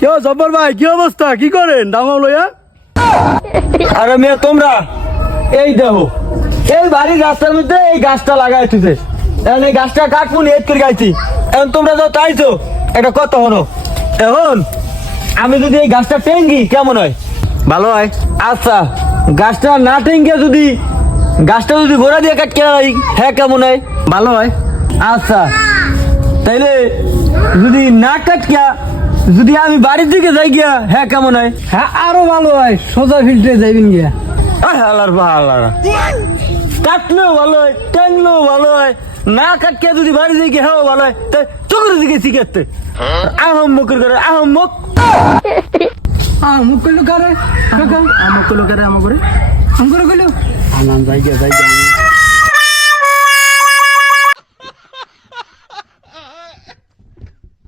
কেউ জব্বর ভাই কি অবস্থা, কি করেন দামা লইয়া? আরে মেয়ে তোমরা এই দেখো, এই বাড়ির রাস্তার মধ্যে এই গাছটা লাগাই তুই, এখন এই গাছটা কাটবো নি এদ করে গাইছি। এখন তোমরা তো চাইছো একটা কথা হলো, এখন আমি যদি এই গাছটা টেঙ্গি কেমন হয়? ভালো হয়। আচ্ছা, গাছটা না টেঙ্গে যদি গাছটা যদি গোড়া দিয়ে কাটকে হয়, হ্যাঁ কেমন হয়? ভালো হয়। আচ্ছা, তাইলে যদি না কাটকিয়া যদি আমি বাড়ির দিকে যাই গিয়া, হ্যাঁ কেমন হয়? হ্যাঁ আরো ভালো হয়, সোজা ফিল্ডে যাইবেন গিয়া। আল্লাহর ভালো, কাটলেও ভালো হয়, টানলেও ভালো হয়, না কাটকে যদি বাড়ি দিকে হ্যাঁ ভালো হয়, তাই চোখের দিকে শিখাতে আহম্মকের করে আহম্মক। মুখ কইলো কারে? আহম্মক লোকেরা আমার করে আম করে কইলো আনাম যাই গিয়া